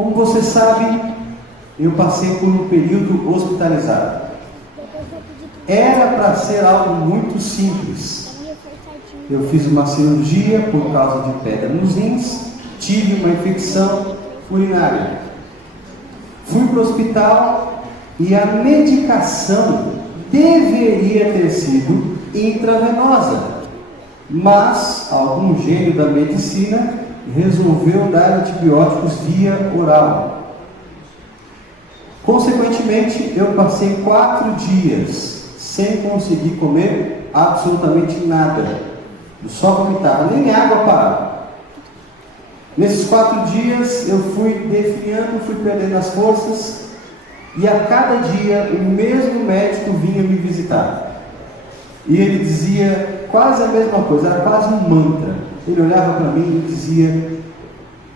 Como você sabe, eu passei por um período hospitalizado. Era para ser algo muito simples. Eu fiz uma cirurgia por causa de pedra nos rins, tive uma infecção urinária. Fui para o hospital e a medicação deveria ter sido intravenosa, mas algum gênio da medicina resolveu dar antibióticos via oral. Consequentemente, eu passei 4 dias sem conseguir comer absolutamente nada. Eu só vomitava, nem água parava. Nesses 4 dias eu fui definhando, fui perdendo as forças, e a cada dia o mesmo médico vinha me visitar. E ele dizia quase a mesma coisa, era quase um mantra. Ele olhava para mim e dizia: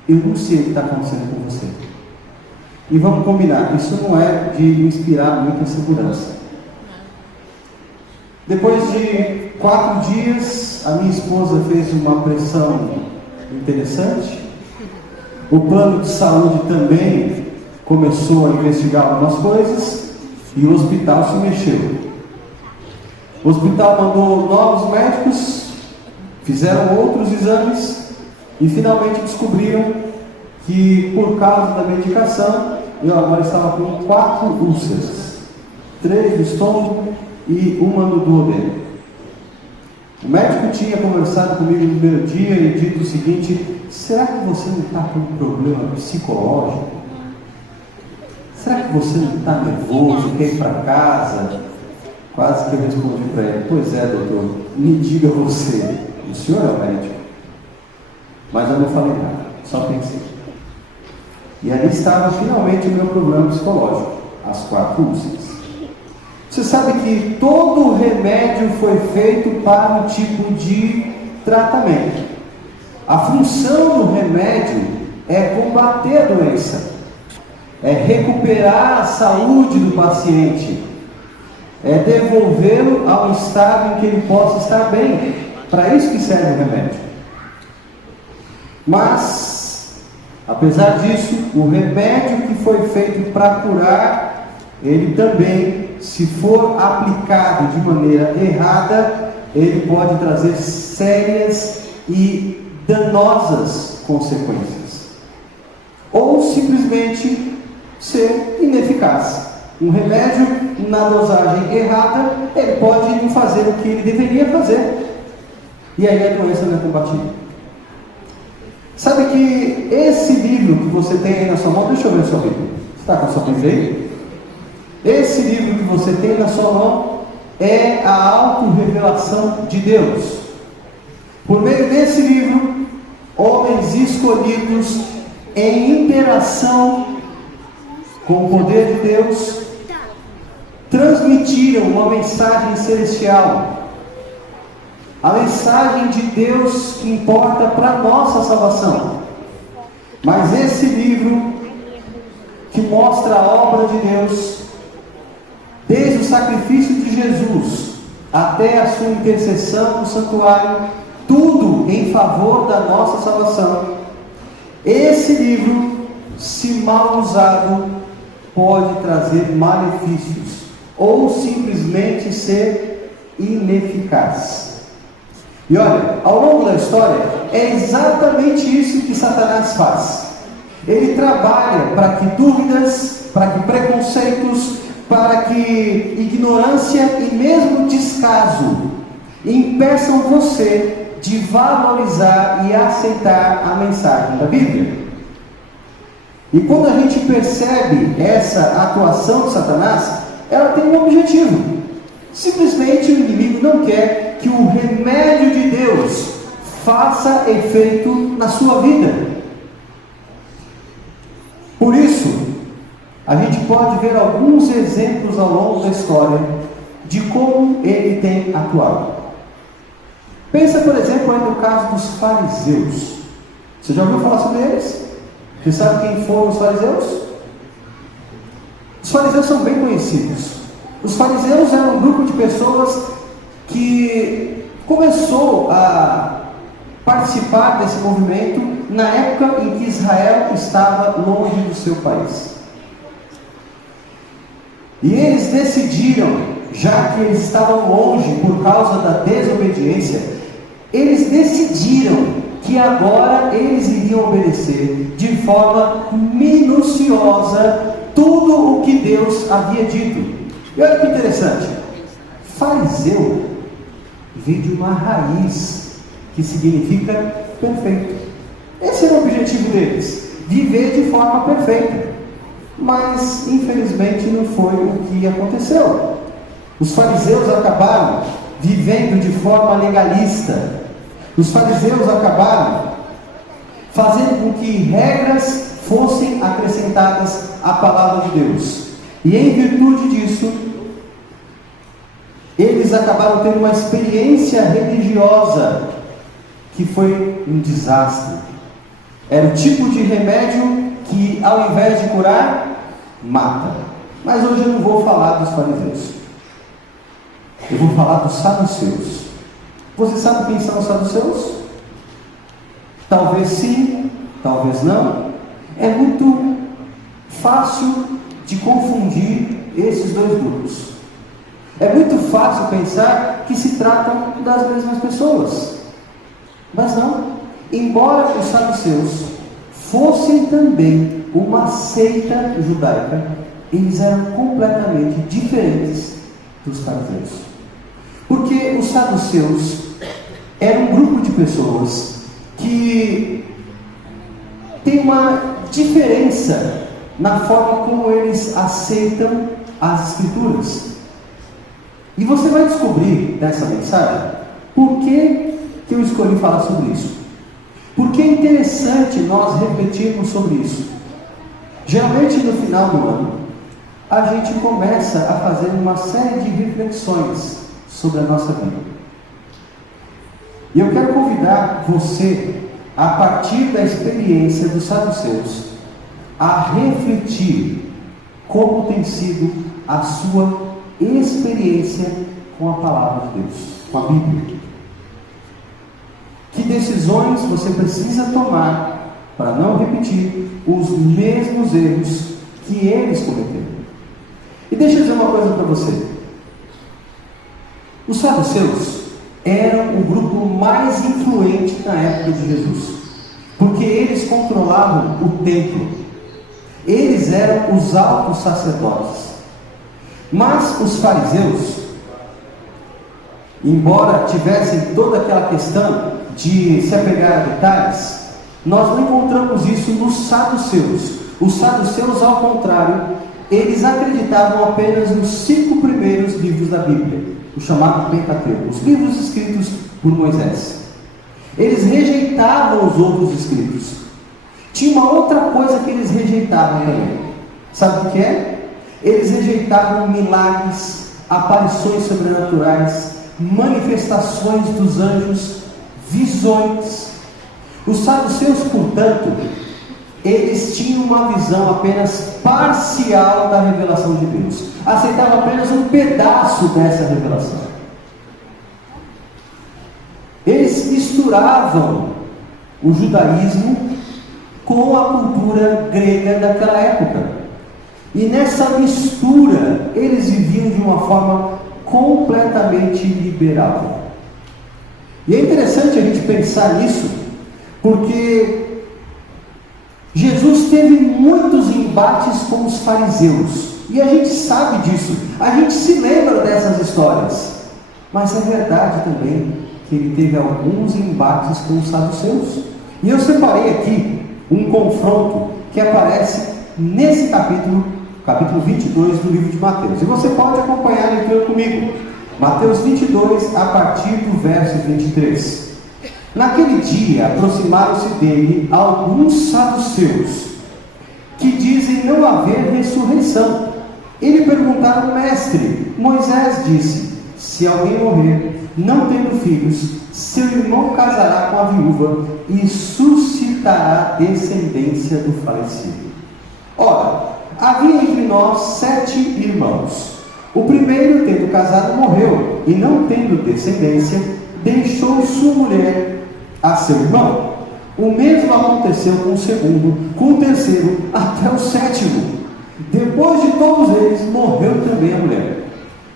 eu não sei o que está acontecendo com você. E vamos combinar, isso não é de inspirar muita segurança. Depois de 4 dias, a minha esposa fez uma pressão interessante. O plano de saúde também começou a investigar algumas coisas e o hospital se mexeu. O hospital mandou novos médicos, fizeram outros exames e finalmente descobriram que, por causa da medicação, eu agora estava com 4 úlceras, 3 no estômago e uma no duodeno. O médico tinha conversado comigo no primeiro dia e dito o seguinte: será que você não está com um problema psicológico? Será que você não está nervoso, quer ir para casa? Quase que eu respondi para ele: pois é, doutor, me diga você, o senhor é o médico. Mas eu não falei nada, só pensei. E ali estava finalmente o meu problema psicológico, as 4 úlceras. Você sabe que todo remédio foi feito para um tipo de tratamento. A função do remédio é combater a doença, é recuperar a saúde do paciente, é devolvê-lo ao estado em que ele possa estar bem. Para isso que serve o remédio. Mas, apesar disso, o remédio que foi feito para curar, ele também, se for aplicado de maneira errada, ele pode trazer sérias e danosas consequências. Ou simplesmente ser ineficaz. Um remédio na dosagem errada, ele pode não fazer o que ele deveria fazer. E aí a doença não é combatida. Sabe que esse livro que você tem aí na sua mão, deixa eu ver a sua Bíblia. Você está com a sua Bíblia aí? Esse livro que você tem na sua mão é a autorrevelação de Deus. Por meio desse livro, homens escolhidos em interação com o poder de Deus transmitiram uma mensagem celestial. A mensagem de Deus que importa para a nossa salvação. Mas esse livro que mostra a obra de Deus, desde o sacrifício de Jesus até a sua intercessão no santuário, tudo em favor da nossa salvação. Esse livro, se mal usado, pode trazer malefícios ou simplesmente ser ineficaz. E olha, ao longo da história, é exatamente isso que Satanás faz. Ele trabalha para que dúvidas, para que preconceitos, para que ignorância e mesmo descaso impeçam você de valorizar e aceitar a mensagem da Bíblia. E quando a gente percebe essa atuação de Satanás, ela tem um objetivo. Simplesmente o inimigo não quer que o remédio de Deus faça efeito na sua vida. Por isso, a gente pode ver alguns exemplos ao longo da história de como ele tem atuado. Pensa, por exemplo, aí no caso dos fariseus. Você já ouviu falar sobre eles? Você sabe quem foram os fariseus? Os fariseus são bem conhecidos. Os fariseus eram um grupo de pessoas que começou a participar desse movimento na época em que Israel estava longe do seu país. E eles decidiram, já que eles estavam longe por causa da desobediência, eles decidiram que agora eles iriam obedecer de forma minuciosa tudo o que Deus havia dito. E olha que interessante, fariseu vem de uma raiz que significa perfeito. Esse era o objetivo deles, viver de forma perfeita. Mas infelizmente não foi o que aconteceu. Os fariseus acabaram vivendo de forma legalista. Os fariseus acabaram fazendo com que regras fossem acrescentadas à palavra de Deus. E em virtude disso, eles acabaram tendo uma experiência religiosa que foi um desastre. Era o tipo de remédio que, ao invés de curar, mata. Mas hoje eu não vou falar dos fariseus, eu vou falar dos saduceus. Você sabe quem são os saduceus? Talvez sim, talvez não. É muito fácil de confundir esses dois grupos. É muito fácil pensar que se tratam das mesmas pessoas, mas não. Embora os saduceus fossem também uma seita judaica, eles eram completamente diferentes dos fariseus. Porque os saduceus eram um grupo de pessoas que tem uma diferença na forma como eles aceitam as Escrituras. E você vai descobrir nessa mensagem por que eu escolhi falar sobre isso. Porque é interessante nós refletirmos sobre isso. Geralmente no final do ano, a gente começa a fazer uma série de reflexões sobre a nossa vida. E eu quero convidar você, a partir da experiência dos saduceus, a refletir como tem sido a sua experiência com a palavra de Deus, com a Bíblia. Que decisões você precisa tomar para não repetir os mesmos erros que eles cometeram. E deixa eu dizer uma coisa para você. Os saduceus eram o grupo mais influente na época de Jesus, porque eles controlavam o templo. Eles eram os altos sacerdotes. Mas os fariseus, embora tivessem toda aquela questão de se apegar a detalhes, nós não encontramos isso nos saduceus. Os saduceus, ao contrário, eles acreditavam apenas nos 5 primeiros livros da Bíblia, o chamado Pentateuco, os livros escritos por Moisés. Eles rejeitavam os outros escritos. Tinha uma outra coisa que eles rejeitavam também. Sabe o que é? Eles rejeitavam milagres, aparições sobrenaturais, manifestações dos anjos, visões. Os saduceus, portanto, eles tinham uma visão apenas parcial da revelação de Deus. Aceitavam apenas um pedaço dessa revelação. Eles misturavam o judaísmo com a cultura grega daquela época. E nessa mistura, eles viviam de uma forma completamente liberal. E é interessante a gente pensar nisso, porque Jesus teve muitos embates com os fariseus, e a gente sabe disso, a gente se lembra dessas histórias, mas é verdade também que ele teve alguns embates com os saduceus. E eu separei aqui um confronto que aparece nesse capítulo 22 do livro de Mateus, e você pode acompanhar a leitura comigo. Mateus 22, a partir do verso 23. Naquele dia aproximaram-se dele alguns saduceus, que dizem não haver ressurreição. Ele perguntaram: mestre, Moisés disse, se alguém morrer, não tendo filhos, seu irmão casará com a viúva e suscitará descendência do falecido. Ora, havia entre nós 7 irmãos. O primeiro, tendo casado, morreu, e não tendo descendência, deixou sua mulher a seu irmão. O mesmo aconteceu com o segundo, com o terceiro, até o sétimo. Depois de todos eles, morreu também a mulher.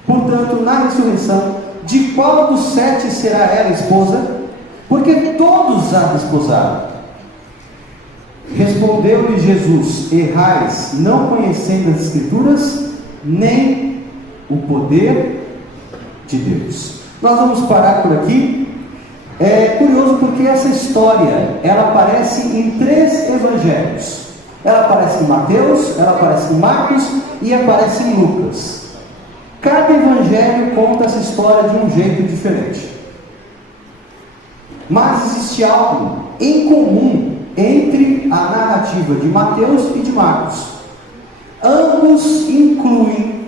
Portanto, na ressurreição, de qual dos 7 será ela esposa? Porque todos a desposaram. Respondeu-lhe Jesus: errais, não conhecendo as Escrituras, nem o poder de Deus. Nós vamos parar por aqui. É curioso porque essa história, ela aparece em 3 evangelhos. Ela aparece em Mateus, ela aparece em Marcos e aparece em Lucas. Cada evangelho conta essa história de um jeito diferente. Mas existe algo em comum entre a narrativa de Mateus e de Marcos. Ambos incluem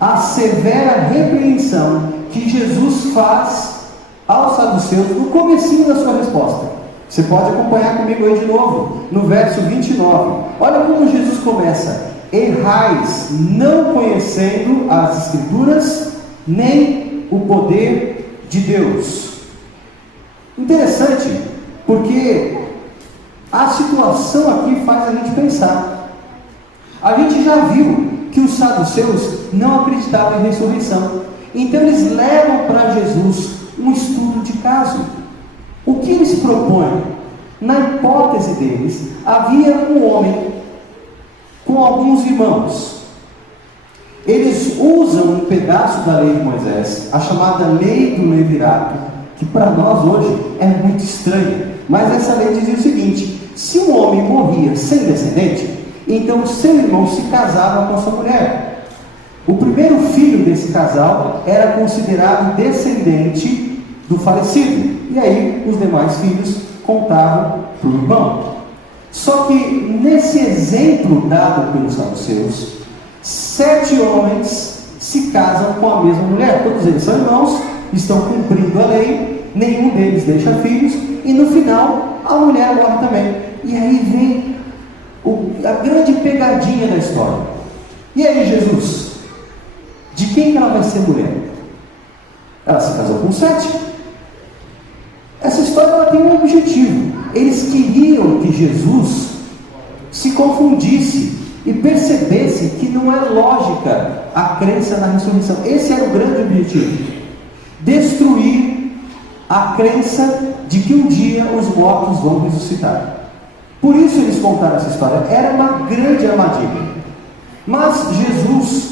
a severa repreensão que Jesus faz aos saduceus no comecinho da sua resposta. Você pode acompanhar comigo aí de novo, no verso 29. Olha como Jesus começa: errais, não conhecendo as Escrituras, nem o poder de Deus. Interessante, porque a situação aqui faz a gente pensar. A gente já viu que os saduceus não acreditavam em ressurreição. Então eles levam para Jesus um estudo de caso. O que eles propõem? Na hipótese deles, havia um homem com alguns irmãos. Eles usam um pedaço da lei de Moisés, a chamada lei do levirato, que para nós hoje é muito estranha. Mas essa lei dizia o seguinte: se um homem morria sem descendente, então seu irmão se casava com a sua mulher. O primeiro filho desse casal era considerado descendente do falecido, e aí os demais filhos contavam para o irmão. Só que nesse exemplo dado pelos saduceus, 7 homens se casam com a mesma mulher. Todos eles são irmãos, estão cumprindo a lei, nenhum deles deixa filhos, e no final a mulher morre também. E aí vem a grande pegadinha da história. E aí, Jesus, de quem ela vai ser mulher? Ela se casou com 7. Essa história ela tem um objetivo. Eles queriam que Jesus se confundisse e percebesse que não é lógica a crença na ressurreição. Esse era o grande objetivo: destruir a crença de que um dia os mortos vão ressuscitar. Por isso eles contaram essa história. Era uma grande armadilha. Mas Jesus,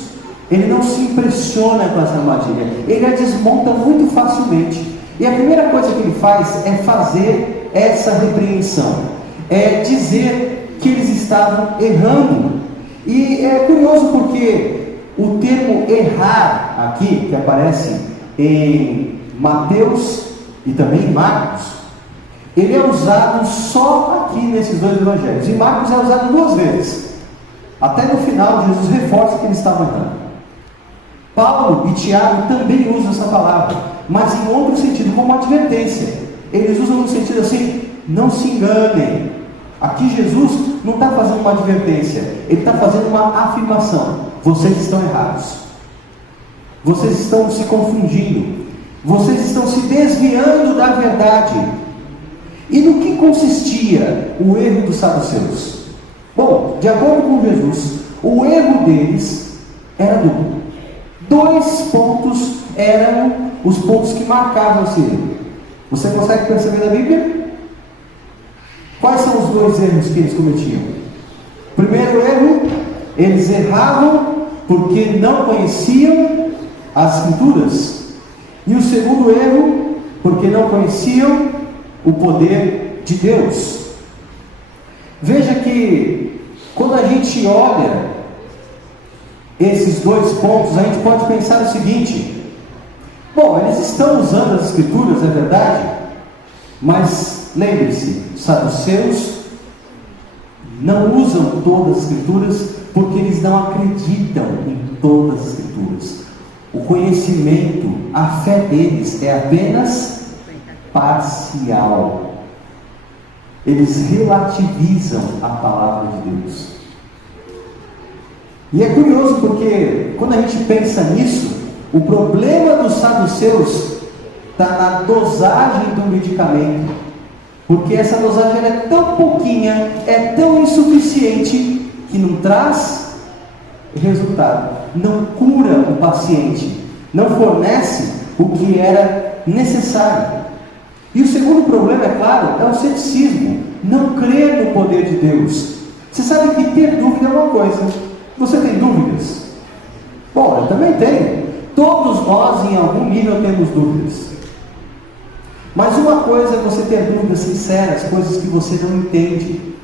ele não se impressiona com essa armadilha, ele a desmonta muito facilmente. E a primeira coisa que ele faz é fazer essa repreensão, é dizer que eles estavam errando. E é curioso porque o termo errar aqui, que aparece em Mateus e também em Marcos, ele é usado só aqui nesses 2 evangelhos. Em Marcos é usado 2 vezes. Até no final Jesus reforça que eles estavam errando. Paulo e Tiago também usam essa palavra, mas em outro sentido, como advertência. Eles usam no sentido assim: não se enganem. Aqui Jesus não está fazendo uma advertência, ele está fazendo uma afirmação: vocês estão errados, vocês estão se confundindo, vocês estão se desviando da verdade. E no que consistia o erro dos saduceus? Bom, de acordo com Jesus, o erro deles era duplo. 2 pontos eram os pontos que marcavam esse erro. Você consegue perceber na Bíblia? Quais são os 2 erros que eles cometiam? Primeiro erro, eles erravam porque não conheciam as Escrituras. E o segundo erro, porque não conheciam o poder de Deus. Veja que quando a gente olha esses 2 pontos, a gente pode pensar o seguinte: bom, eles estão usando as Escrituras, é verdade, mas lembre-se, os saduceus não usam todas as Escrituras porque eles não acreditam em todas as Escrituras. O conhecimento, a fé deles é apenas parcial. Eles relativizam a palavra de Deus. E é curioso porque quando a gente pensa nisso, o problema dos saduceus está na dosagem do medicamento. Porque essa dosagem é tão pouquinha, é tão insuficiente, que não traz resultado, não cura o paciente, não fornece o que era necessário. E o segundo problema, é claro, é o ceticismo, não crer no poder de Deus. Você sabe que ter dúvida é uma coisa. Você tem dúvidas? Bom, eu também tenho. Todos nós, em algum nível, temos dúvidas. Mas uma coisa é você ter dúvidas sinceras, coisas que você não entende.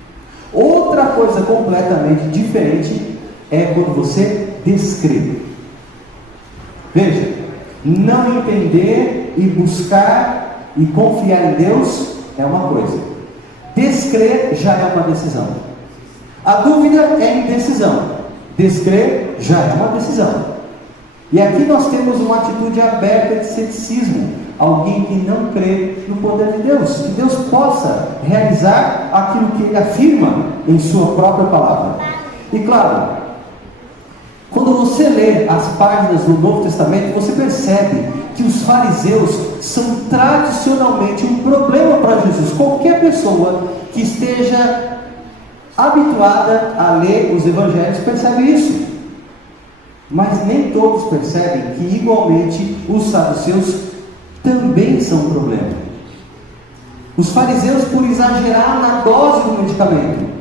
Outra coisa completamente diferente é quando você descrê. Veja, não entender e buscar e confiar em Deus é uma coisa. Descrer já é uma decisão. A dúvida é indecisão. Descrer já é uma decisão. E aqui nós temos uma atitude aberta de ceticismo. Alguém que não crê no poder de Deus. Que Deus possa realizar aquilo que Ele afirma em Sua própria palavra. E claro, quando você lê as páginas do Novo Testamento, você percebe que os fariseus são tradicionalmente um problema para Jesus. Qualquer pessoa que esteja habituada a ler os evangelhos percebe isso. Mas nem todos percebem que igualmente os saduceus também são um problema. Os fariseus por exagerar na dose do medicamento,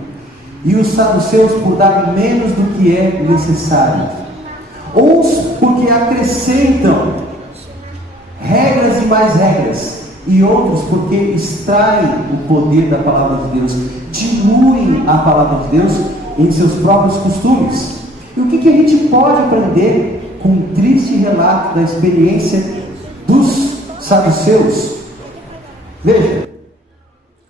e os saduceus por dar menos do que é necessário. Uns porque acrescentam regras e mais regras, e outros porque extraem o poder da palavra de Deus, diluem a palavra de Deus em seus próprios costumes. E o que a gente pode aprender com um triste relato da experiência dos saduceus? Veja,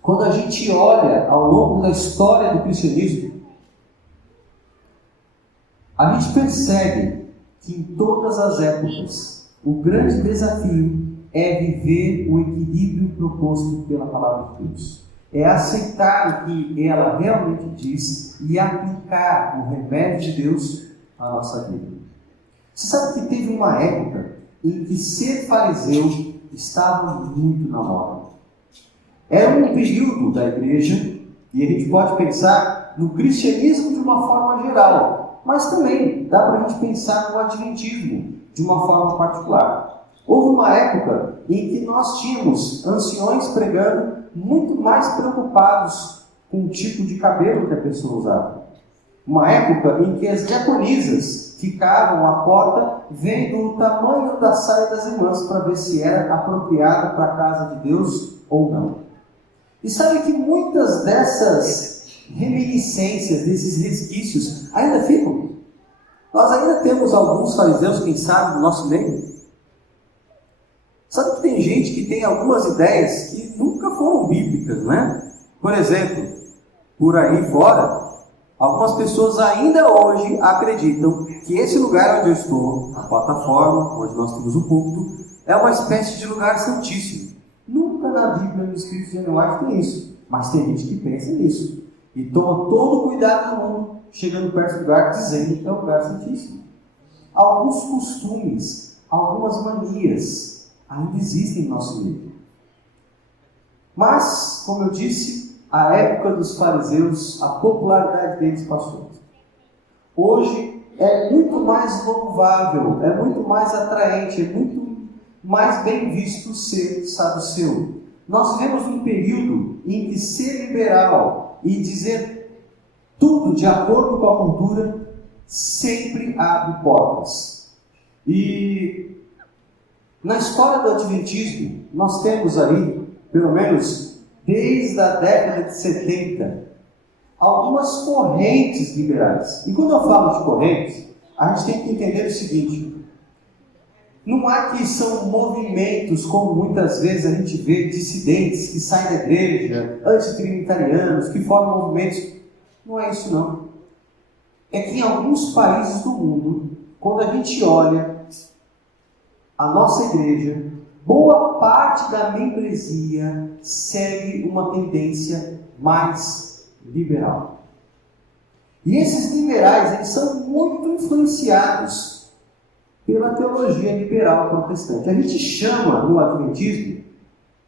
quando a gente olha ao longo da história do cristianismo, a gente percebe que em todas as épocas o grande desafio é viver o equilíbrio proposto pela palavra de Deus. É aceitar o que ela realmente diz e aplicar o remédio de Deus à nossa vida. Você sabe que teve uma época em que ser fariseu estava muito na moda. Era um período da igreja, e a gente pode pensar no cristianismo de uma forma geral, mas também dá para a gente pensar no adventismo de uma forma particular. Houve uma época em que nós tínhamos anciões pregando muito mais preocupados com o tipo de cabelo que a pessoa usava. Uma época em que as diaconisas ficavam à porta vendo o tamanho da saia das irmãs para ver se era apropriada para a casa de Deus ou não. E sabe que muitas dessas reminiscências, desses resquícios, ainda ficam. Nós ainda temos alguns fariseus, quem sabe, no nosso meio. Sabe que tem gente que tem algumas ideias que nunca foram bíblicas, né? Por exemplo, por aí fora, algumas pessoas ainda hoje acreditam que esse lugar onde eu estou, a plataforma, onde nós temos o púlpito, é uma espécie de lugar santíssimo. Nunca na Bíblia, no Escrito de Ellen White, tem isso. Mas tem gente que pensa nisso. E toma todo o cuidado do mundo, chegando perto do lugar, dizendo que é um lugar santíssimo. Alguns costumes, algumas manias ainda existem no nosso meio. Mas, como eu disse, a época dos fariseus, a popularidade deles passou. Hoje é muito mais louvável, é muito mais atraente, é muito mais bem visto ser saduceu. Nós vivemos um período em que ser liberal e dizer tudo de acordo com a cultura sempre abre portas. E na história do adventismo, nós temos aí, pelo menos desde a década de 70, algumas correntes liberais. E quando eu falo de correntes, a gente tem que entender o seguinte: não é que são movimentos, como muitas vezes a gente vê, dissidentes que saem da igreja, antitrinitarianos, que formam movimentos. Não é isso não. É que em alguns países do mundo, quando a gente olha a nossa igreja, boa parte da membresia segue uma tendência mais liberal. E esses liberais, eles são muito influenciados pela teologia liberal protestante. A gente chama no adventismo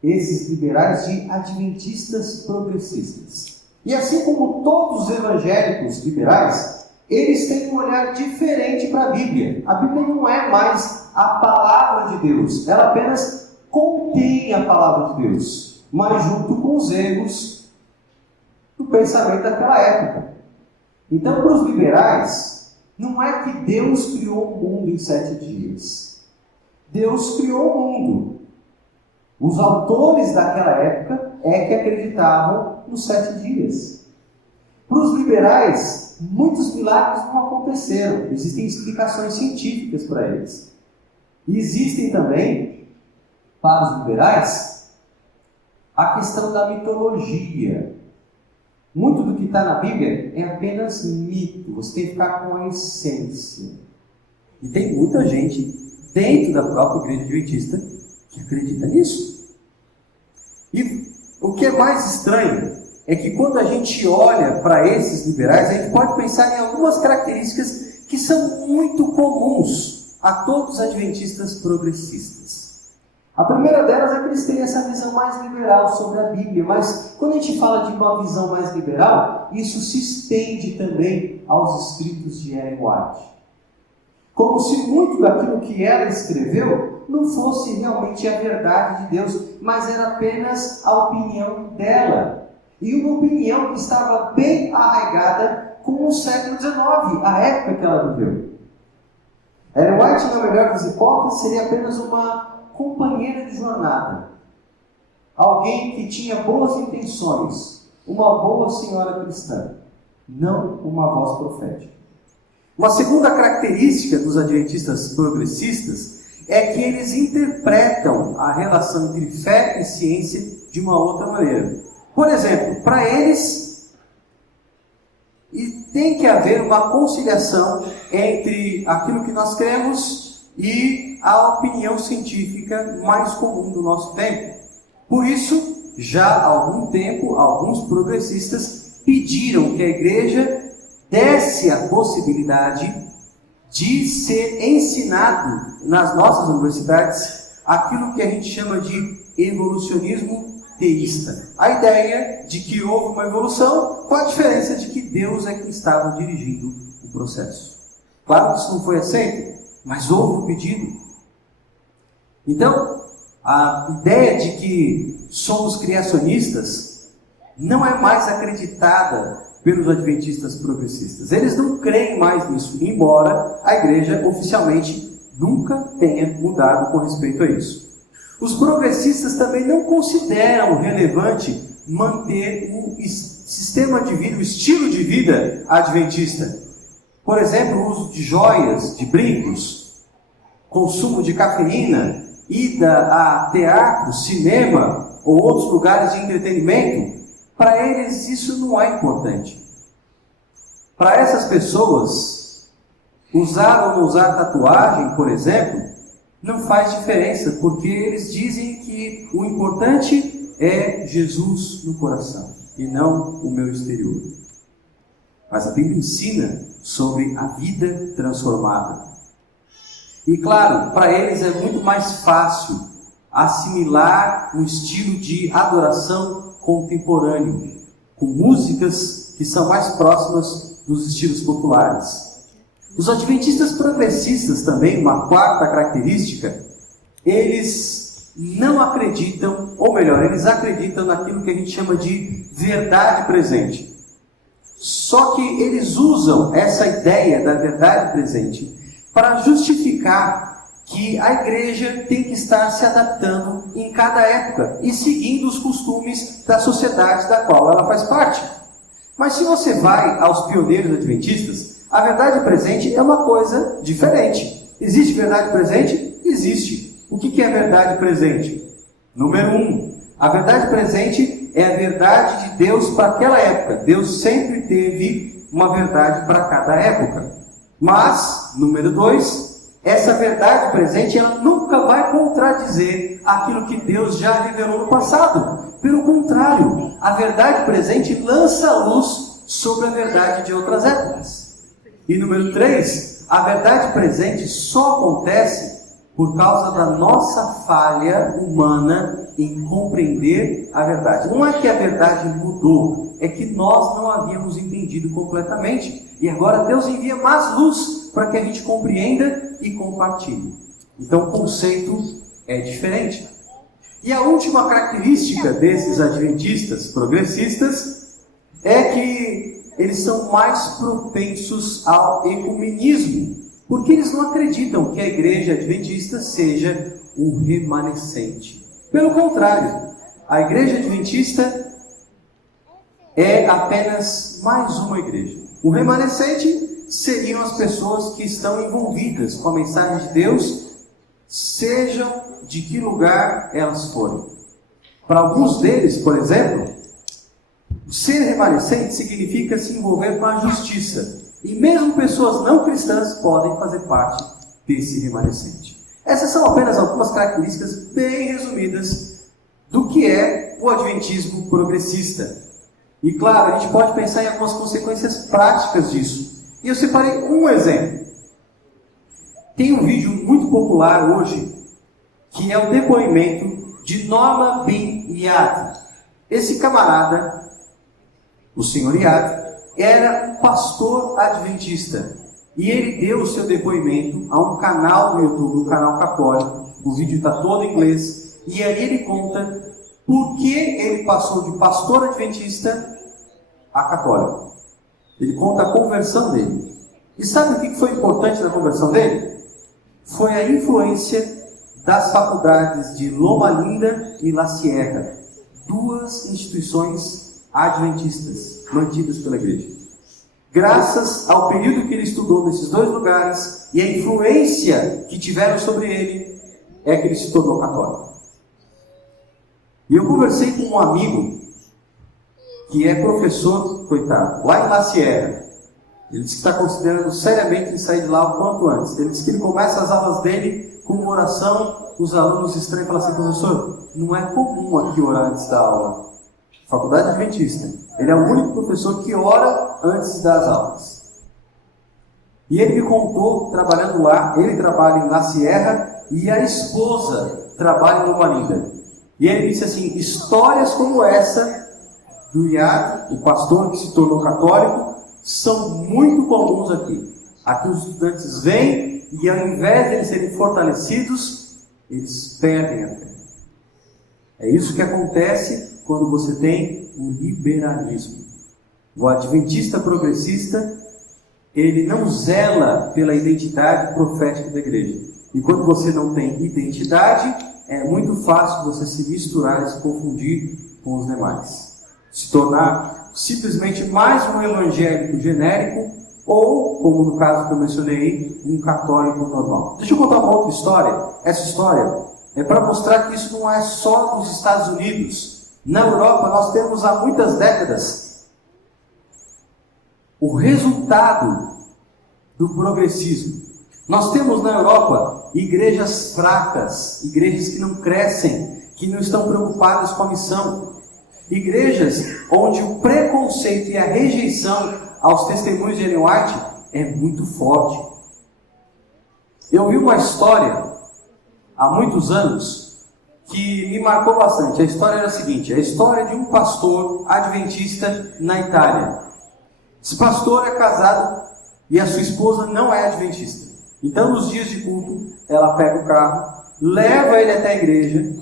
esses liberais de adventistas progressistas. E assim como todos os evangélicos liberais, eles têm um olhar diferente para a Bíblia. A Bíblia não é mais a palavra de Deus, ela apenas contém a palavra de Deus, mas junto com os erros do pensamento daquela época. Então, para os liberais, não é que Deus criou o mundo em 7 dias. Deus criou o mundo. Os autores daquela época é que acreditavam nos 7 dias. Para os liberais, muitos milagres não aconteceram. Existem explicações científicas para eles. E existem também, para os liberais, a questão da mitologia. Muito do que está na Bíblia é apenas mito. Você tem que ficar com a essência. E tem muita gente dentro da própria igreja adventista que acredita nisso. E o que é mais estranho é que quando a gente olha para esses liberais, a gente pode pensar em algumas características que são muito comuns a todos os adventistas progressistas. A primeira delas é que eles têm essa visão mais liberal sobre a Bíblia, mas quando a gente fala de uma visão mais liberal, isso se estende também aos escritos de Ellen White. Como se muito daquilo que ela escreveu não fosse realmente a verdade de Deus, mas era apenas a opinião dela. E uma opinião que estava bem arraigada com o século XIX, a época que ela viveu. Ellen White, na melhor das hipóteses, seria apenas uma companheira de jornada. Alguém que tinha boas intenções, uma boa senhora cristã, não uma voz profética. Uma segunda característica dos adventistas progressistas é que eles interpretam a relação entre fé e ciência de uma outra maneira. Por exemplo, para eles, tem que haver uma conciliação entre aquilo que nós cremos e a opinião científica mais comum do nosso tempo. Por isso, já há algum tempo, alguns progressistas pediram que a igreja desse a possibilidade de ser ensinado nas nossas universidades aquilo que a gente chama de evolucionismo teísta. A ideia de que houve uma evolução com a diferença de que Deus é quem estava dirigindo o processo. Claro que isso não foi aceito, mas houve um pedido. Então, a ideia de que somos criacionistas não é mais acreditada pelos adventistas progressistas. Eles não creem mais nisso, embora a igreja oficialmente nunca tenha mudado com respeito a isso. Os progressistas também não consideram relevante manter o sistema de vida, o estilo de vida adventista. Por exemplo, o uso de joias, de brincos, consumo de cafeína, ida a teatro, cinema ou outros lugares de entretenimento. Para eles isso não é importante. Para essas pessoas, usar ou não usar tatuagem, por exemplo, não faz diferença, porque eles dizem que o importante é Jesus no coração e não o meu exterior. Mas a Bíblia ensina sobre a vida transformada. E claro, para eles é muito mais fácil assimilar um estilo de adoração contemporâneo, com músicas que são mais próximas dos estilos populares. Os adventistas progressistas também, uma quarta característica, eles não acreditam, ou melhor, eles acreditam naquilo que a gente chama de verdade presente. Só que eles usam essa ideia da verdade presente para justificar que a igreja tem que estar se adaptando em cada época e seguindo os costumes da sociedade da qual ela faz parte. Mas se você vai aos pioneiros adventistas, a verdade presente é uma coisa diferente. Existe verdade presente? Existe. O que é verdade presente? Número 1. A verdade presente é a verdade de Deus para aquela época. Deus sempre teve uma verdade para cada época. Mas, número 2, essa verdade presente ela nunca vai contradizer aquilo que Deus já revelou no passado. Pelo contrário, a verdade presente lança a luz sobre a verdade de outras épocas. E número 3, a verdade presente só acontece por causa da nossa falha humana em compreender a verdade. Não é que a verdade mudou, é que nós não havíamos entendido completamente. E agora Deus envia mais luz para que a gente compreenda e compartilhe. Então o conceito é diferente. E a última característica desses adventistas progressistas é que eles são mais propensos ao ecumenismo, porque eles não acreditam que a igreja adventista seja um remanescente. Pelo contrário, a igreja adventista é apenas mais uma igreja. O remanescente seriam as pessoas que estão envolvidas com a mensagem de Deus, sejam de que lugar elas forem. Para alguns deles, por exemplo, ser remanescente significa se envolver com a justiça. E mesmo pessoas não cristãs podem fazer parte desse remanescente. Essas são apenas algumas características bem resumidas do que é o adventismo progressista. E claro, a gente pode pensar em algumas consequências práticas disso. E eu separei um exemplo. Tem um vídeo muito popular hoje, que é o depoimento de Norman bin Yad. Esse camarada, o senhor Yad, era um pastor adventista. E ele deu o seu depoimento a um canal do YouTube, um canal católico. O vídeo está todo em inglês. E aí ele conta por que ele passou de pastor adventista a católico. Ele conta a conversão dele. E sabe o que foi importante na conversão dele? Foi a influência das faculdades de Loma Linda e La Sierra, duas instituições adventistas mantidas pela igreja. Graças ao período que ele estudou nesses dois lugares e a influência que tiveram sobre ele, é que ele se tornou católico. E eu conversei com um amigo que é professor, coitado, lá em La Sierra. Ele disse que está considerando seriamente em sair de lá o quanto antes. Ele disse que ele começa as aulas dele com uma oração, os alunos estranham e falam assim: professor, não é comum aqui orar antes da aula. Faculdade Adventista. Ele é o único professor que ora antes das aulas. E ele me contou, trabalhando lá, ele trabalha em La Sierra e a esposa trabalha em Loma Linda. E ele disse assim: histórias como essa do Yad, o pastor que se tornou católico, são muito comuns aqui. Aqui os estudantes vêm e ao invés de eles serem fortalecidos, eles perdem a fé. É isso que acontece quando você tem o liberalismo. O adventista progressista, ele não zela pela identidade profética da igreja. E quando você não tem identidade, é muito fácil você se misturar e se confundir com os demais. Se tornar simplesmente mais um evangélico genérico ou, como no caso que eu mencionei, um católico normal. Deixa eu contar uma outra história. Essa história é para mostrar que isso não é só nos Estados Unidos. Na Europa, nós temos há muitas décadas o resultado do progressismo. Nós temos na Europa igrejas fracas, igrejas que não crescem, que não estão preocupadas com a missão. Igrejas onde o preconceito e a rejeição aos testemunhos de Ellen White é muito forte. Eu vi uma história há muitos anos que me marcou bastante. A história era a seguinte: a história de um pastor adventista na Itália. Esse pastor é casado e a sua esposa não é adventista. Então, nos dias de culto, ela pega o carro, leva ele até a igreja,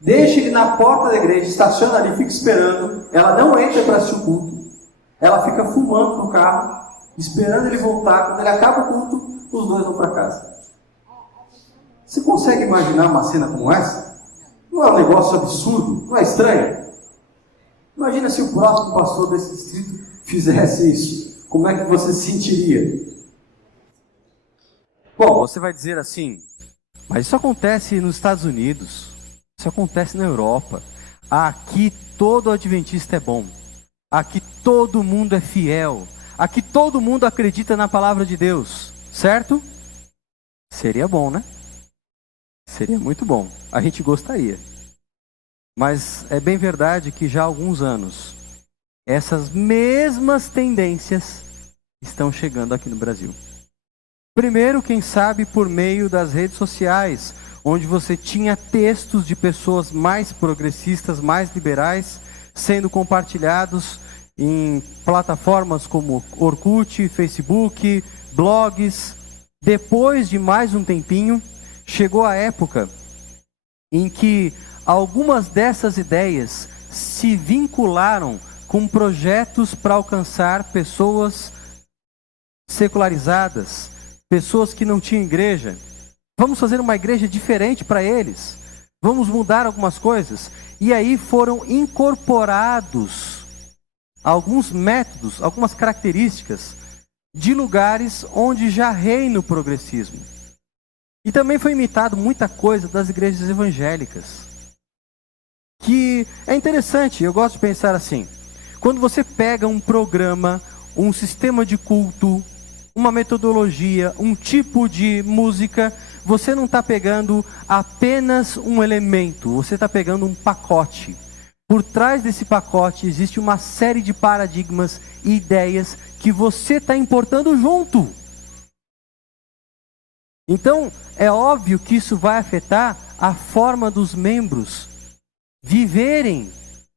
deixa ele na porta da igreja, estaciona ali, fica esperando. Ela não entra para assistir o culto. Ela fica fumando no carro, esperando ele voltar. Quando ele acaba o culto, os dois vão para casa. Você consegue imaginar uma cena como essa? Não é um negócio absurdo? Não é estranho? Imagina se o próximo pastor desse distrito fizesse isso. Como é que você se sentiria? Bom, você vai dizer assim: mas isso acontece nos Estados Unidos. Isso acontece na Europa. Aqui todo adventista é bom. Aqui todo mundo é fiel. Aqui todo mundo acredita na palavra de Deus. Certo? Seria bom, né? Seria muito bom. A gente gostaria. Mas é bem verdade que já há alguns anos, essas mesmas tendências estão chegando aqui no Brasil. Primeiro, quem sabe, por meio das redes sociais, onde você tinha textos de pessoas mais progressistas, mais liberais, sendo compartilhados em plataformas como Orkut, Facebook, blogs. Depois de mais um tempinho, chegou a época em que algumas dessas ideias se vincularam com projetos para alcançar pessoas secularizadas, pessoas que não tinham igreja. Vamos fazer uma igreja diferente para eles, vamos mudar algumas coisas. E aí foram incorporados alguns métodos, algumas características de lugares onde já reina o progressismo. E também foi imitado muita coisa das igrejas evangélicas, que é interessante. Eu gosto de pensar assim: quando você pega um programa, um sistema de culto, uma metodologia, um tipo de música, você não está pegando apenas um elemento, você está pegando um pacote. Por trás desse pacote existe uma série de paradigmas e ideias que você está importando junto. Então, é óbvio que isso vai afetar a forma dos membros viverem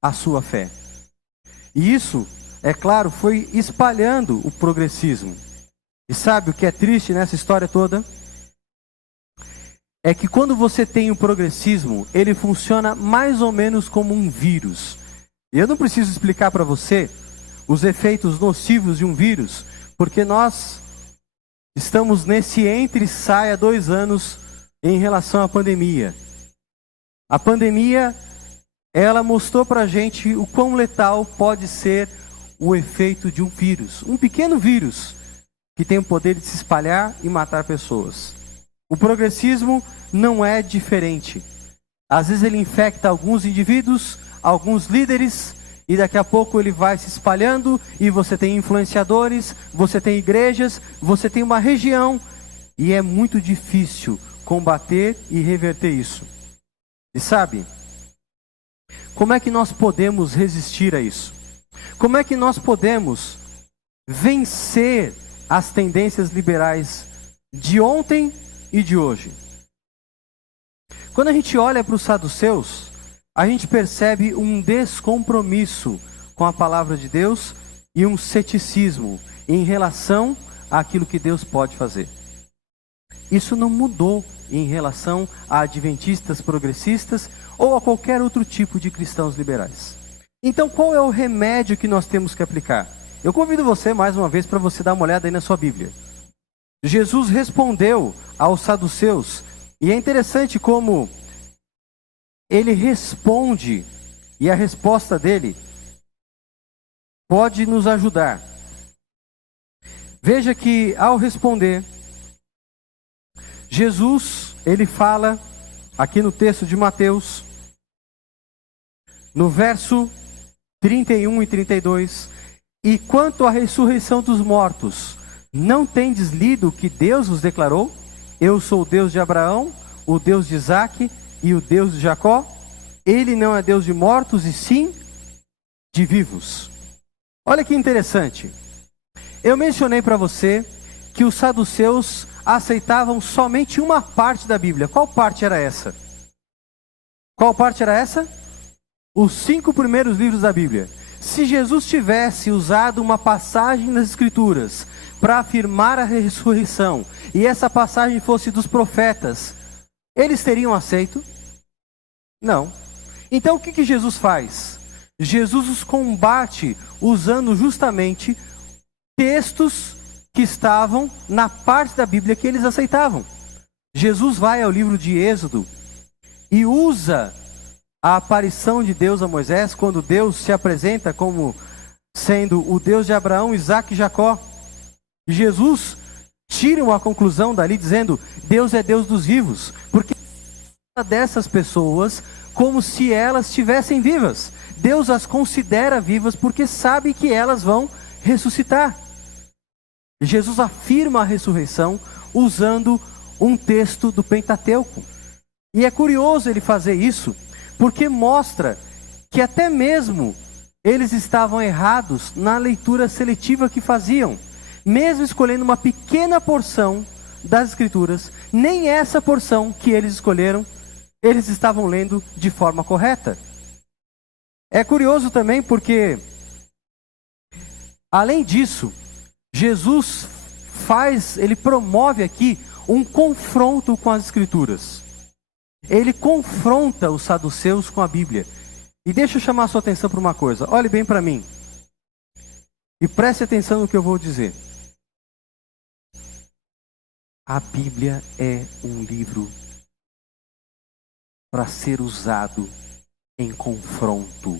a sua fé. E isso, é claro, foi espalhando o progressismo. E sabe o que é triste nessa história toda? É que quando você tem o progressismo, ele funciona mais ou menos como um vírus. E eu não preciso explicar para você os efeitos nocivos de um vírus, porque nós estamos nesse entre e sai há 2 anos em relação à pandemia. A pandemia, ela mostrou para a gente o quão letal pode ser o efeito de um vírus. Um pequeno vírus que tem o poder de se espalhar e matar pessoas. O progressismo não é diferente. Às vezes ele infecta alguns indivíduos, alguns líderes, e daqui a pouco ele vai se espalhando, e você tem influenciadores, você tem igrejas, você tem uma região, e é muito difícil combater e reverter isso. E sabe, como é que nós podemos resistir a isso? Como é que nós podemos vencer as tendências liberais de ontem e de hoje? Quando a gente olha para os saduceus, a gente percebe um descompromisso com a palavra de Deus e um ceticismo em relação àquilo que Deus pode fazer. Isso não mudou em relação a adventistas progressistas ou a qualquer outro tipo de cristãos liberais. Então, qual é o remédio que nós temos que aplicar? Eu convido você mais uma vez para você dar uma olhada aí na sua Bíblia. Jesus respondeu aos saduceus, e é interessante como ele responde, e a resposta dele pode nos ajudar. Veja que ao responder, Jesus, ele fala aqui no texto de Mateus, no verso 31 e 32, e quanto à ressurreição dos mortos, não tendes lido o que Deus vos declarou? Eu sou o Deus de Abraão, o Deus de Isaque e o Deus de Jacó. Ele não é Deus de mortos, e sim de vivos. Olha que interessante. Eu mencionei para você que os saduceus aceitavam somente uma parte da Bíblia. Qual parte era essa? Qual parte era essa? Os 5 primeiros livros da Bíblia. Se Jesus tivesse usado uma passagem nas Escrituras para afirmar a ressurreição, e essa passagem fosse dos profetas, eles teriam aceito? Não. Então o que Jesus faz? Jesus os combate usando justamente textos que estavam na parte da Bíblia que eles aceitavam. Jesus vai ao livro de Êxodo e usa a aparição de Deus a Moisés, quando Deus se apresenta como sendo o Deus de Abraão, Isaque e Jacó. Jesus tira uma conclusão dali dizendo: Deus é Deus dos vivos, porque dessas pessoas como se elas estivessem vivas. Deus as considera vivas porque sabe que elas vão ressuscitar. Jesus afirma a ressurreição usando um texto do Pentateuco. E é curioso ele fazer isso, porque mostra que até mesmo eles estavam errados na leitura seletiva que faziam. Mesmo escolhendo uma pequena porção das Escrituras, nem essa porção que eles escolheram, eles estavam lendo de forma correta. É curioso também porque, além disso, Jesus ele promove aqui um confronto com as Escrituras. Ele confronta os saduceus com a Bíblia. E deixa eu chamar a sua atenção para uma coisa. Olhe bem para mim. E preste atenção no que eu vou dizer. A Bíblia é um livro para ser usado em confronto.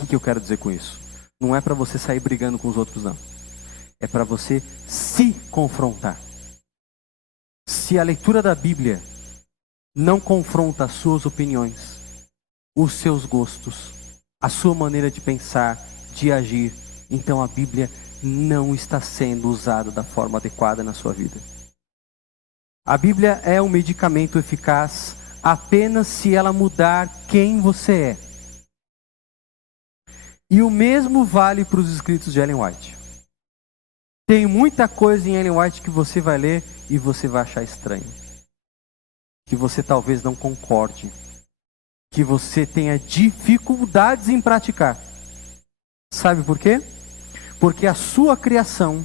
O que eu quero dizer com isso? Não é para você sair brigando com os outros, não. É para você se confrontar. Se a leitura da Bíblia não confronta as suas opiniões, os seus gostos, a sua maneira de pensar, de agir, então a Bíblia não está sendo usada da forma adequada na sua vida. A Bíblia é um medicamento eficaz apenas se ela mudar quem você é. E o mesmo vale para os escritos de Ellen White. Tem muita coisa em Ellen White que você vai ler e você vai achar estranho. Que você talvez não concorde. Que você tenha dificuldades em praticar. Sabe por quê? Porque a sua criação,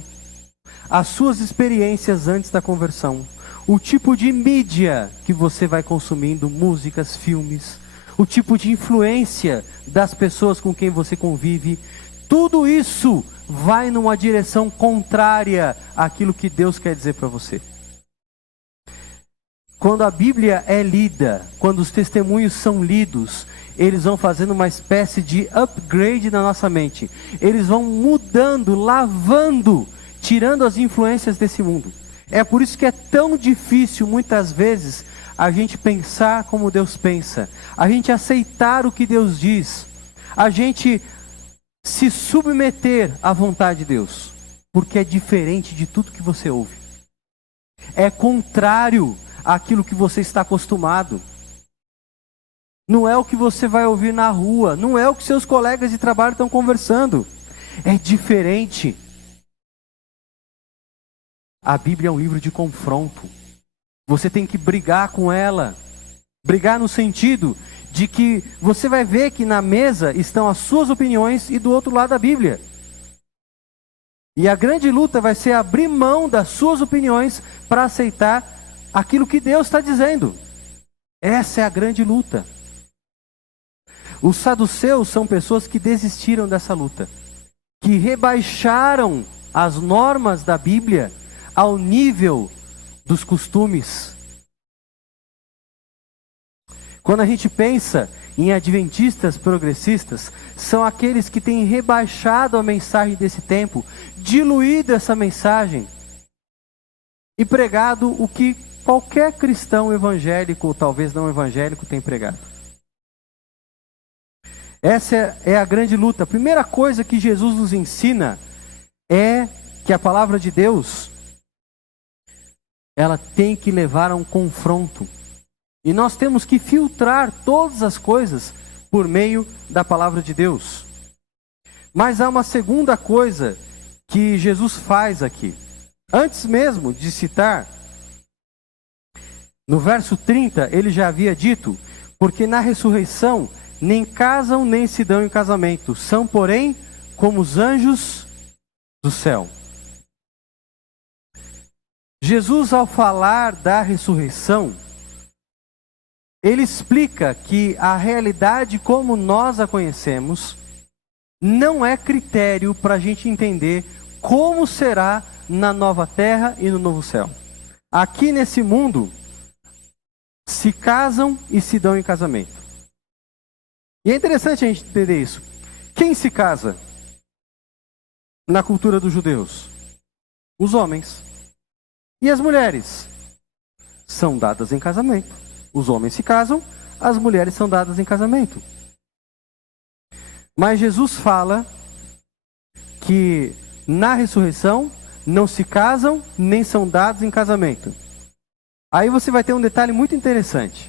as suas experiências antes da conversão, o tipo de mídia que você vai consumindo, músicas, filmes, o tipo de influência das pessoas com quem você convive, tudo isso vai numa direção contrária àquilo que Deus quer dizer para você. Quando a Bíblia é lida, quando os testemunhos são lidos, eles vão fazendo uma espécie de upgrade na nossa mente. Eles vão mudando, lavando, tirando as influências desse mundo. É por isso que é tão difícil, muitas vezes, a gente pensar como Deus pensa, a gente aceitar o que Deus diz, a gente se submeter à vontade de Deus, porque é diferente de tudo que você ouve. É contrário àquilo que você está acostumado. Não é o que você vai ouvir na rua, não é o que seus colegas de trabalho estão conversando. É diferente. A Bíblia é um livro de confronto. Você tem que brigar com ela. Brigar no sentido de que você vai ver que na mesa estão as suas opiniões e do outro lado a Bíblia. E a grande luta vai ser abrir mão das suas opiniões para aceitar aquilo que Deus está dizendo. Essa é a grande luta. Os saduceus são pessoas que desistiram dessa luta, que rebaixaram as normas da Bíblia ao nível dos costumes. Quando a gente pensa em adventistas progressistas, são aqueles que têm rebaixado a mensagem desse tempo, diluído essa mensagem e pregado o que qualquer cristão evangélico, ou talvez não evangélico, tem pregado. Essa é a grande luta. A primeira coisa que Jesus nos ensina é que a palavra de Deus, ela tem que levar a um confronto. E nós temos que filtrar todas as coisas por meio da palavra de Deus. Mas há uma segunda coisa que Jesus faz aqui. Antes mesmo de citar, no verso 30, ele já havia dito: porque na ressurreição nem casam nem se dão em casamento, são porém como os anjos do céu. Jesus, ao falar da ressurreição, ele explica que a realidade como nós a conhecemos não é critério para a gente entender como será na nova terra e no novo céu. Aqui nesse mundo, se casam e se dão em casamento. E é interessante a gente entender isso. Quem se casa na cultura dos judeus? Os homens. E as mulheres? São dadas em casamento. Os homens se casam, as mulheres são dadas em casamento. Mas Jesus fala que na ressurreição não se casam nem são dados em casamento. Aí você vai ter um detalhe muito interessante.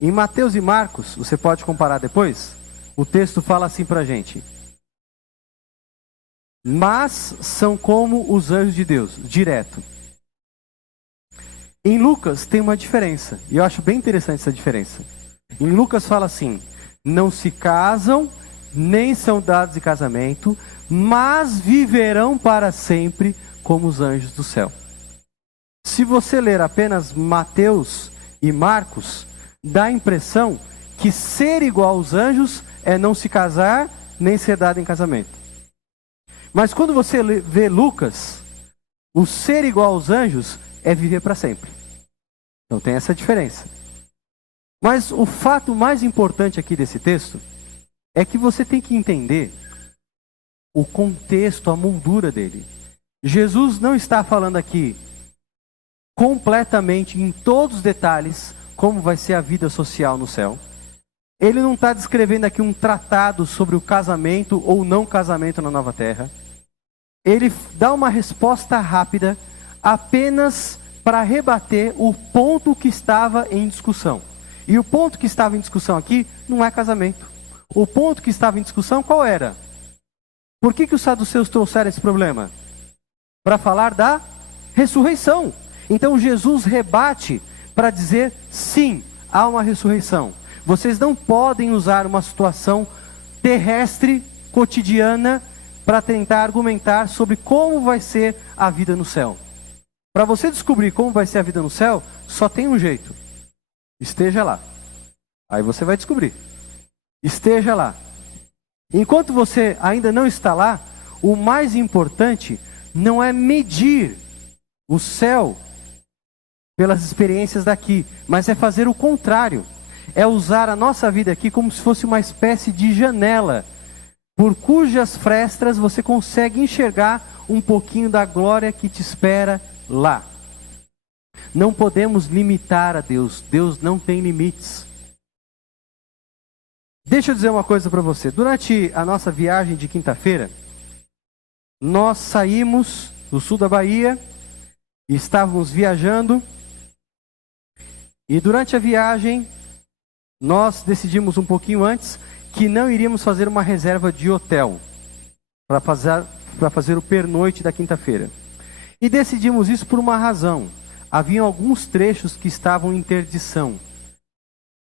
Em Mateus e Marcos, você pode comparar depois, o texto fala assim pra gente: mas são como os anjos de Deus, direto. Em Lucas tem uma diferença, e eu acho bem interessante essa diferença. Em Lucas fala assim: não se casam, nem são dados de casamento, mas viverão para sempre como os anjos do céu. Se você ler apenas Mateus e Marcos, dá a impressão que ser igual aos anjos é não se casar, nem ser dado em casamento. Mas quando você vê Lucas, o ser igual aos anjos é viver para sempre. Então tem essa diferença. Mas o fato mais importante aqui desse texto é que você tem que entender o contexto, a moldura dele. Jesus não está falando aqui completamente, em todos os detalhes, como vai ser a vida social no céu. Ele não está descrevendo aqui um tratado sobre o casamento ou não casamento na nova terra. Ele dá uma resposta rápida apenas para rebater o ponto que estava em discussão. E o ponto que estava em discussão aqui não é casamento. O ponto que estava em discussão qual era? Por que os saduceus trouxeram esse problema? Para falar da ressurreição. Então Jesus rebate para dizer: sim, há uma ressurreição. Vocês não podem usar uma situação terrestre, cotidiana, para tentar argumentar sobre como vai ser a vida no céu. Para você descobrir como vai ser a vida no céu, só tem um jeito: esteja lá. Aí você vai descobrir. Esteja lá. Enquanto você ainda não está lá, o mais importante não é medir o céu pelas experiências daqui, mas é fazer o contrário. É usar a nossa vida aqui como se fosse uma espécie de janela, por cujas frestas você consegue enxergar um pouquinho da glória que te espera lá. Não podemos limitar a Deus. Deus não tem limites. Deixa eu dizer uma coisa para você. Durante a nossa viagem de quinta-feira, nós saímos do sul da Bahia e estávamos viajando. E durante a viagem, nós decidimos um pouquinho antes que não iríamos fazer uma reserva de hotel para fazer o pernoite da quinta-feira. E decidimos isso por uma razão. Havia alguns trechos que estavam em interdição.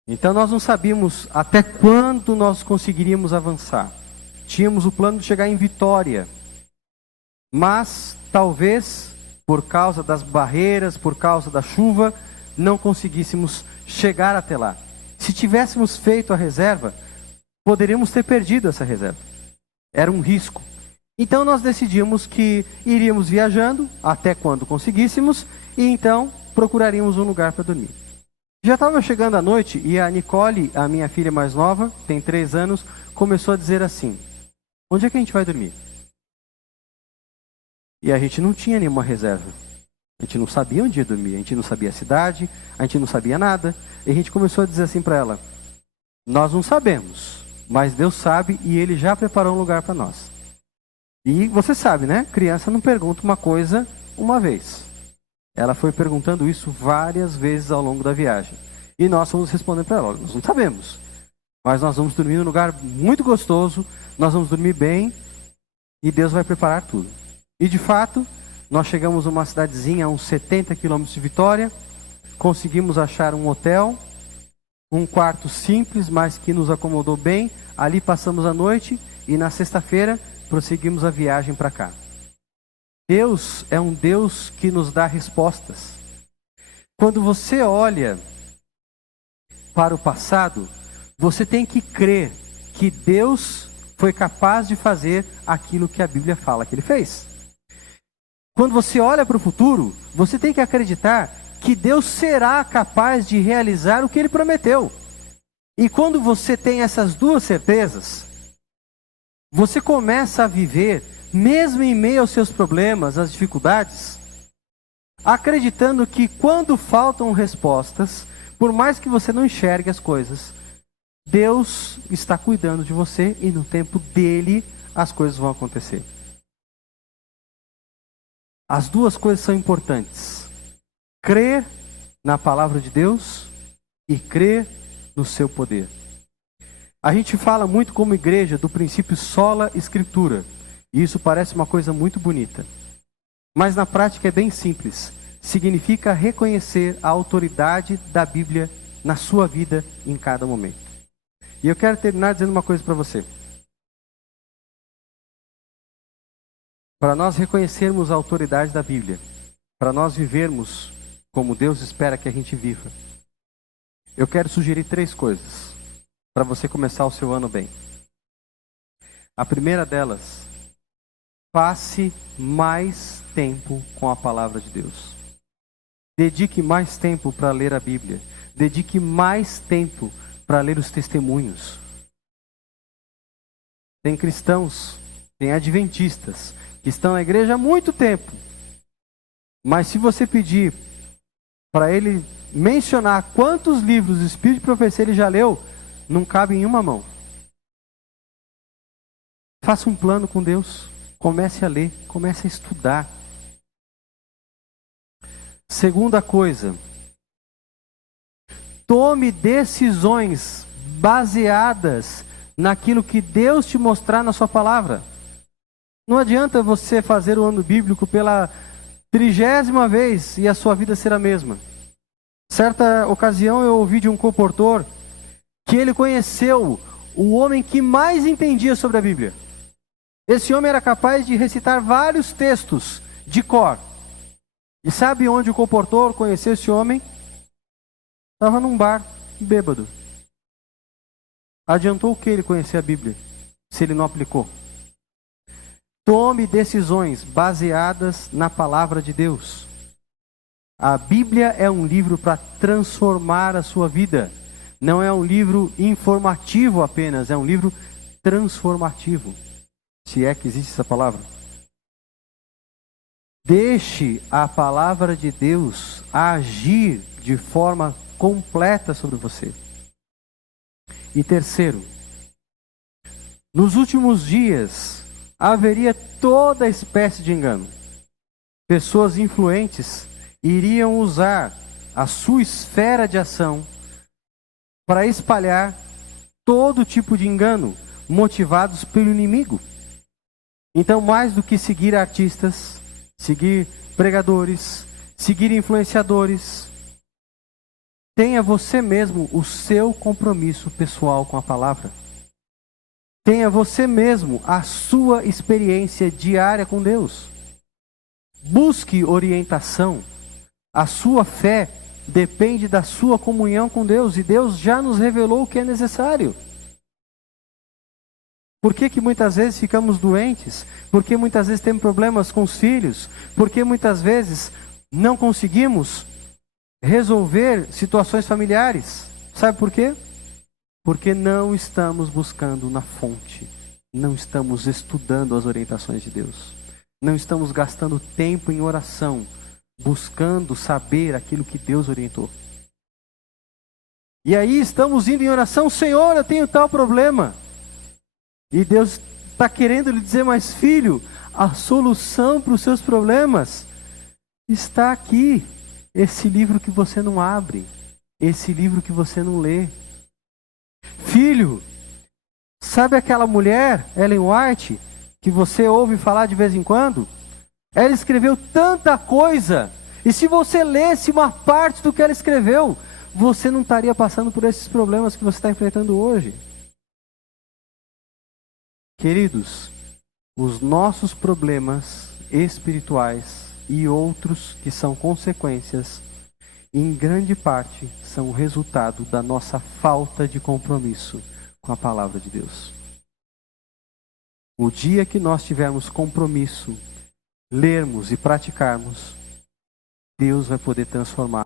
Então nós não sabíamos até quando nós conseguiríamos avançar. Tínhamos o plano de chegar em Vitória. Mas talvez, por causa das barreiras, por causa da chuva, não conseguíssemos chegar até lá. Se tivéssemos feito a reserva, poderíamos ter perdido essa reserva. Era um risco. Então nós decidimos que iríamos viajando até quando conseguíssemos e então procuraríamos um lugar para dormir. Já estava chegando a noite e a Nicole, a minha filha mais nova, tem 3 anos, começou a dizer assim: onde é que a gente vai dormir? E a gente não tinha nenhuma reserva. A gente não sabia onde ia dormir, a gente não sabia a cidade, a gente não sabia nada. E a gente começou a dizer assim para ela: nós não sabemos, mas Deus sabe e Ele já preparou um lugar para nós. E você sabe, né? Criança não pergunta uma coisa uma vez. Ela foi perguntando isso várias vezes ao longo da viagem. E nós fomos respondendo para ela: nós não sabemos, mas nós vamos dormir num lugar muito gostoso, nós vamos dormir bem e Deus vai preparar tudo. E de fato, nós chegamos a uma cidadezinha a uns 70 quilômetros de Vitória, conseguimos achar um hotel, um quarto simples, mas que nos acomodou bem. Ali passamos a noite e na sexta-feira prosseguimos a viagem para cá. Deus é um Deus que nos dá respostas. Quando você olha para o passado, você tem que crer que Deus foi capaz de fazer aquilo que a Bíblia fala que Ele fez. Quando você olha para o futuro, você tem que acreditar que Deus será capaz de realizar o que Ele prometeu. E quando você tem essas duas certezas, você começa a viver, mesmo em meio aos seus problemas, às dificuldades, acreditando que quando faltam respostas, por mais que você não enxergue as coisas, Deus está cuidando de você e no tempo dele as coisas vão acontecer. As duas coisas são importantes: crer na palavra de Deus e crer no seu poder. A gente fala muito como igreja do princípio sola escritura, e isso parece uma coisa muito bonita. Mas na prática é bem simples. significa reconhecer a autoridade da Bíblia na sua vida em cada momento. E eu quero terminar dizendo uma coisa para você. Para nós reconhecermos a autoridade da Bíblia, para nós vivermos como Deus espera que a gente viva, eu quero sugerir 3 coisas para você começar o seu ano bem. A primeira delas, passe mais tempo com a palavra de Deus. Dedique mais tempo para ler a Bíblia. Dedique mais tempo para ler os testemunhos. Tem cristãos, tem adventistas, que estão na igreja há muito tempo. Mas se você pedir para ele mencionar quantos livros do Espírito de Profecia ele já leu, não cabe em uma mão. Faça um plano com Deus. Comece a ler, comece a estudar. Segunda coisa, tome decisões baseadas naquilo que Deus te mostrar na sua palavra. Não adianta você fazer o ano bíblico pela 30ª vez e a sua vida ser a mesma. Certa ocasião eu ouvi de um comportor que ele conheceu o homem que mais entendia sobre a Bíblia. Esse homem era capaz de recitar vários textos de cor. E sabe onde o comportor conheceu esse homem? Estava num bar, bêbado. Adiantou o que ele conhecer a Bíblia, se ele não aplicou? Tome decisões baseadas na palavra de Deus. A Bíblia é um livro para transformar a sua vida. Não é um livro informativo apenas, é um livro transformativo. Se é que existe essa palavra. Deixe a palavra de Deus agir de forma completa sobre você. E terceiro, nos últimos dias haveria toda espécie de engano. Pessoas influentes iriam usar a sua esfera de ação para espalhar todo tipo de engano, motivados pelo inimigo. Então, mais do que seguir artistas, seguir pregadores, seguir influenciadores, tenha você mesmo o seu compromisso pessoal com a palavra. Tenha você mesmo a sua experiência diária com Deus. Busque orientação. A sua fé depende da sua comunhão com Deus, e Deus já nos revelou o que é necessário. Por que muitas vezes ficamos doentes? Por que muitas vezes temos problemas com os filhos? Por que muitas vezes não conseguimos resolver situações familiares? Sabe por quê? Porque não estamos buscando na fonte. Não estamos estudando as orientações de Deus. Não estamos gastando tempo em oração, buscando saber aquilo que Deus orientou. E aí estamos indo em oração: Senhor, eu tenho tal problema. E Deus está querendo lhe dizer: mas filho, a solução para os seus problemas está aqui. Esse livro que você não abre, esse livro que você não lê. Filho, sabe aquela mulher, Ellen White, que você ouve falar de vez em quando? Ela escreveu tanta coisa, e se você lesse uma parte do que ela escreveu, você não estaria passando por esses problemas que você está enfrentando hoje. Queridos, os nossos problemas espirituais e outros que são consequências, em grande parte, são resultado da nossa falta de compromisso com a palavra de Deus. O dia que nós tivermos compromisso, lermos e praticarmos, Deus vai poder transformar